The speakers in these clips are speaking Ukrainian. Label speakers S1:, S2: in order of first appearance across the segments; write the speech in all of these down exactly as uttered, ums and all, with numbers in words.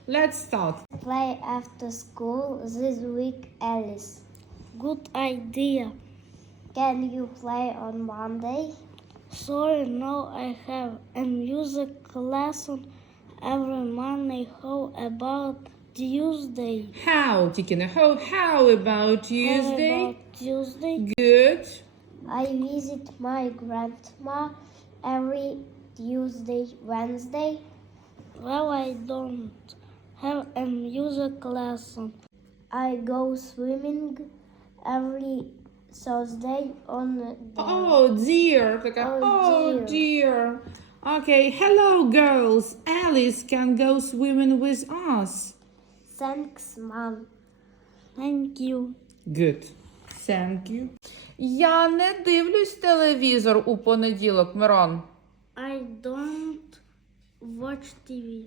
S1: Let's start.
S2: Play after school this week, Alice.
S3: Good idea.
S2: Can you play on Monday?
S3: Sorry, no, I have a music lesson every Monday. How about Tuesday?
S1: How? Тільки не how. How about
S3: How
S1: Tuesday?
S3: about Tuesday?
S1: Good.
S2: I visit my grandma every Tuesday, Wednesday.
S3: Well, I don't have a music lesson.
S2: I go swimming every Thursday on the
S1: Oh dear. Така,
S2: Oh,
S1: oh
S2: dear.
S1: dear. Okay, hello girls. Alice can go swimming with us.
S2: Thanks, Mom.
S3: Thank you.
S1: Good. Thank you. Я не дивлюсь телевізор у понеділок, Мирон.
S3: I don't watch T V.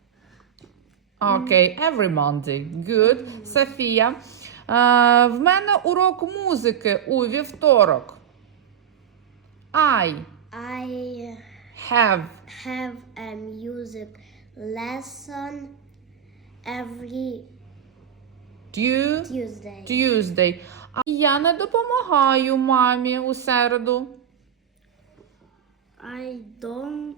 S1: Окей, every Monday. Good. Софія. Е, в мене урок музики у вівторок. I
S2: I
S1: have
S2: have a music lesson every
S1: due
S2: Tuesday.
S1: Tuesday. А я не допомагаю мамі у середу.
S3: I don't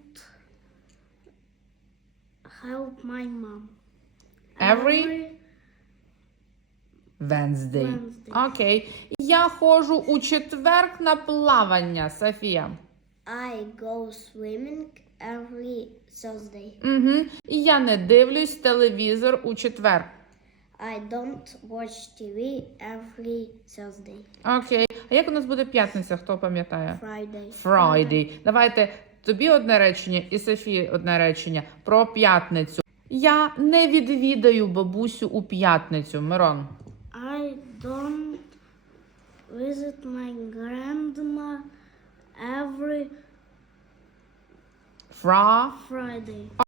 S3: help my mom.
S1: Every Wednesday.
S3: Wednesday.
S1: Окей. Я ходжу у четверг на плавання, Софія.
S2: I go swimming every Thursday.
S1: Угу. І я не дивлюсь телевізор у четвер.
S2: I don't watch T V every Thursday.
S1: Окей. А як у нас буде п'ятниця, хто пам'ятає?
S2: Friday.
S1: Friday. Давайте тобі одне речення і Софії одне речення про п'ятницю. Я не відвідаю бабусю у п'ятницю, Мирон.
S3: I don't visit my grandma every
S1: Фра.
S3: Friday.